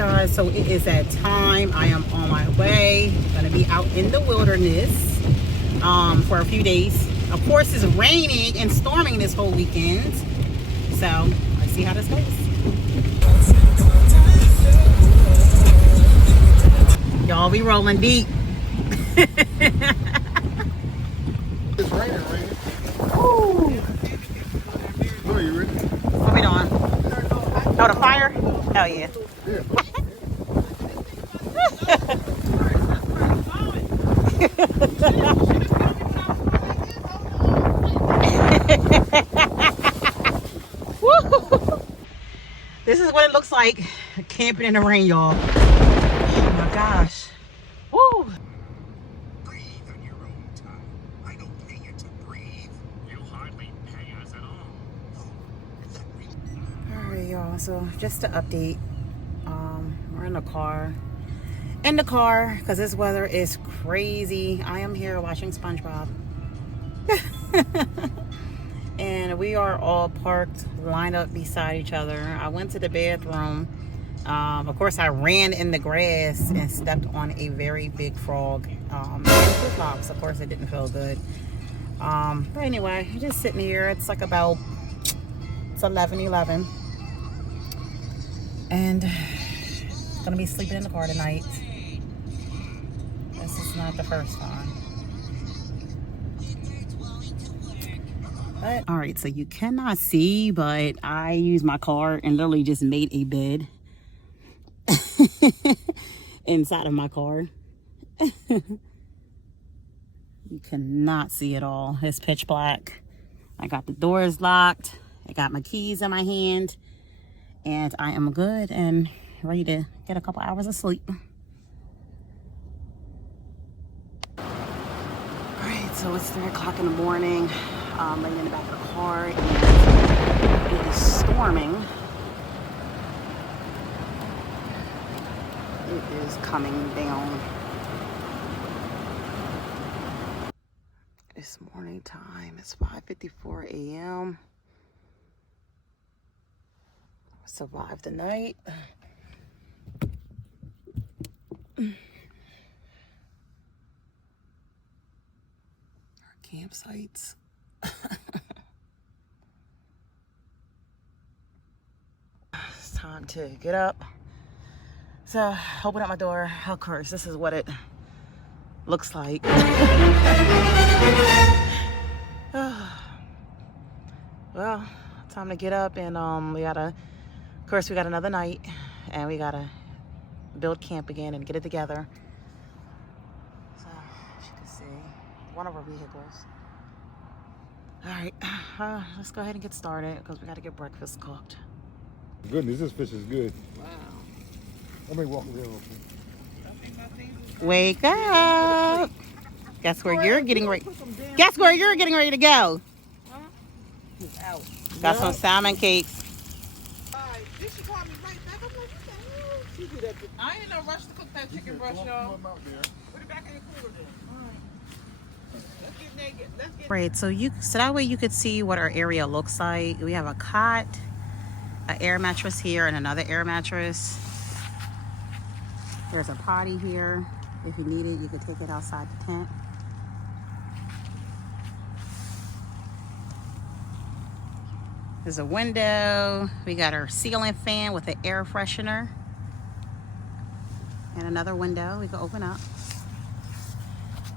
guys, so it is that time. I am on my way. I'm gonna be out in the wilderness for a few days. Of course, it's raining and storming this whole weekend, so let's see how this goes. Y'all, we rolling deep. It's raining. Woo. What are you ready? What we doing? Oh, the fire? Hell yeah. This is what it looks like camping in the rain, y'all. Oh my gosh. Woo. Breathe on your own time. I don't pay you to breathe. You hardly pay us at all. Alright, y'all, so just to update, we're in the car because this weather is crazy. I am here watching SpongeBob. And we are all parked, lined up beside each other. I went to the bathroom. Of course, I ran in the grass and stepped on a very big frog. And flip-flops. Of course, it didn't feel good. But anyway, just sitting here. It's like it's 11:11. And gonna be sleeping in the car tonight. This is not the first time. But, all right, so you cannot see, but I used my car and literally just made a bed inside of my car. You cannot see it all. It's pitch black. I got the doors locked. I got my keys in my hand. And I am good and ready to get a couple hours of sleep. All right, so it's 3 o'clock in the morning. I'm laying in the back of the car and it is storming. It is coming down. It's morning time. It's 5:54 a.m. Survived the night. Our campsites. It's time to get up. So, open up my door. Of course, this is what it looks like. Well, time to get up and we gotta, of course, we got another night and we gotta build camp again and get it together. So, as you can see, one of our vehicles. All right, let's go ahead and get started because we got to get breakfast cooked. Goodness, this fish is good. Wow. Let me walk around real quick. Wake up. Guess where you're getting ready. Guess where you're getting ready to go. Out. Got some salmon cakes. Then she called me right back. I'm like, what the hell? She did that. I ain't no rush to cook that chicken breast, y'all. Put it back in the cooler then. Let's get naked. Let's get Right, so that way you could see what our area looks like. We have a cot, an air mattress here, and another air mattress. There's a potty here. If you need it, you can take it outside the tent. There's a window. We got our ceiling fan with an air freshener. And another window we can open up.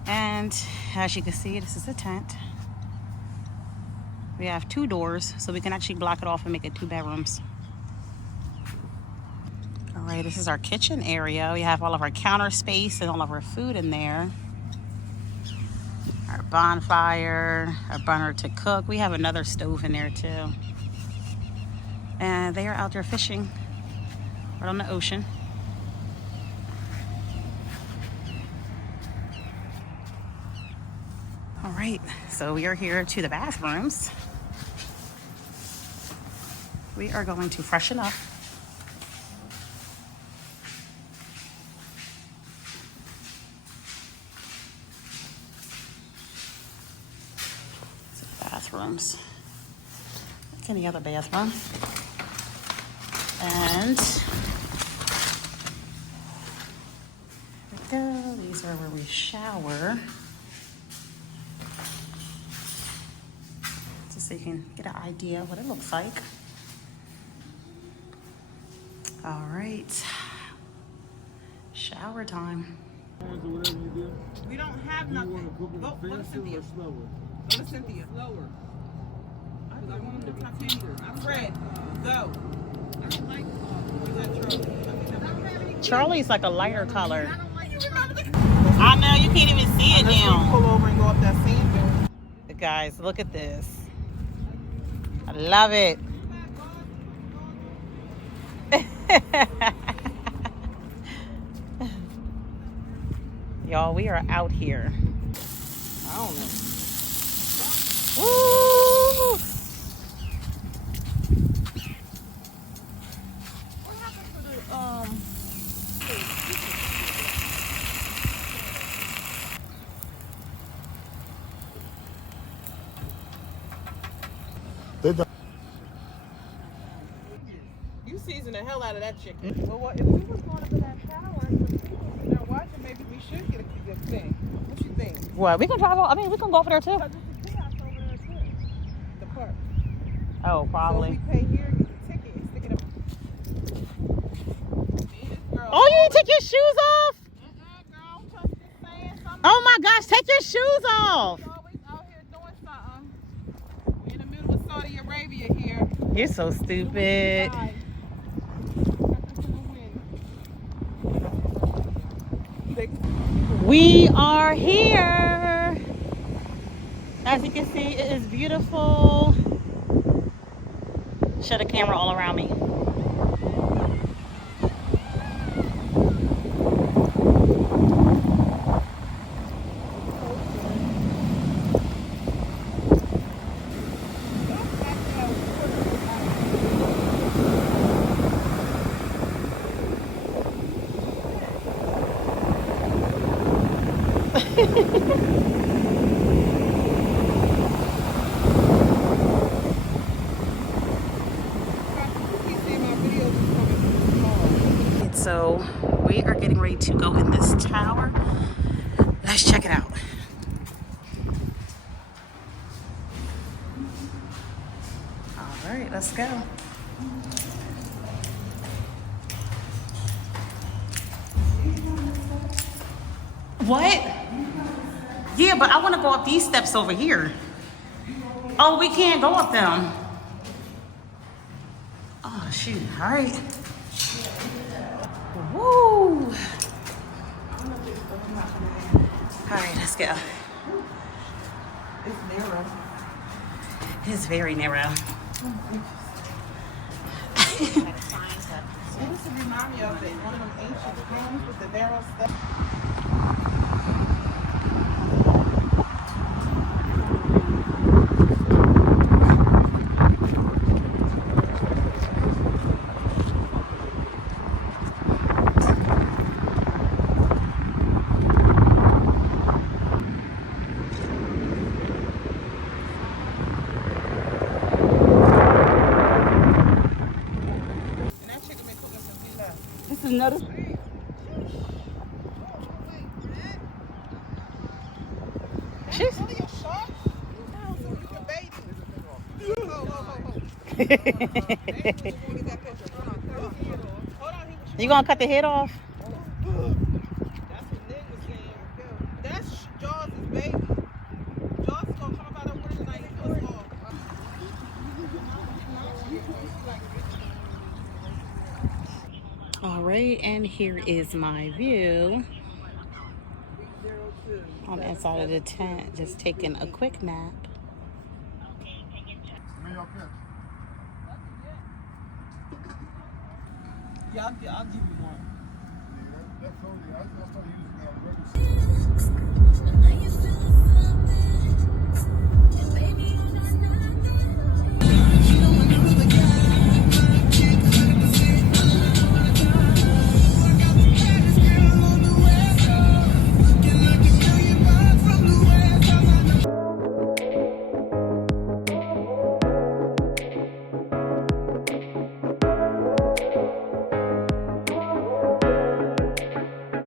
And as you can see, this is the tent. We have 2 doors, so we can actually block it off and make it 2 bedrooms. All right, this is our kitchen area. We have all of our counter space and all of our food in there. Our bonfire, our burner to cook. We have another stove in there too. And they are out there fishing right on the ocean. All right, so we are here to the bathrooms. We are going to freshen up. Bathrooms, like any other bathroom. And go. These are where we shower. Just so you can get an idea of what it looks like. All right. Shower time. We don't have nothing. Go to Cynthia. Go to Cynthia. Slower. I want him to tuck in. Fred, go. I don't like where's that Charlie's like a lighter color. I know, you can't even see it now. Pull over and go up that sand dune. Guys, look at this. I love it. Y'all, we are out here. I don't know. Woo! What happened to the They done. You season the hell out of that chicken. Well, what, if we was going up in that tower and they're watching, maybe we should get a good thing. What you think? What? We can drive on. I mean, we can go over there too. Because there's a kiosk over there too. The park. Oh, probably. So if we pay here, get the ticket, and stick it up. Oh, you didn't take your shoes off? Girl, just saying something. Oh my gosh, take your shoes off. We always out here doing something. We in the middle of Saudi Arabia here. You're so stupid. We are here. As you can see, it is beautiful. Shut the camera all around me. So we are getting ready to go in this tower. Let's check it out. All right, let's go. What? Yeah, but I want to go up these steps over here. Oh, we can't go up them. Oh, shoot. All right. Woo! All right, let's go. It's narrow. It's very narrow. This would remind me of one of them ancient rooms with the narrow steps. This is another. She's. You gonna cut the head off? That's what Nick was saying. That's Jaws' baby. Jaws is gonna come up out of winter tonight and piss off. All right, and here is my view on the inside of the tent, just taking a quick nap. Yeah, I'll give you one. That's only, I started using that regular.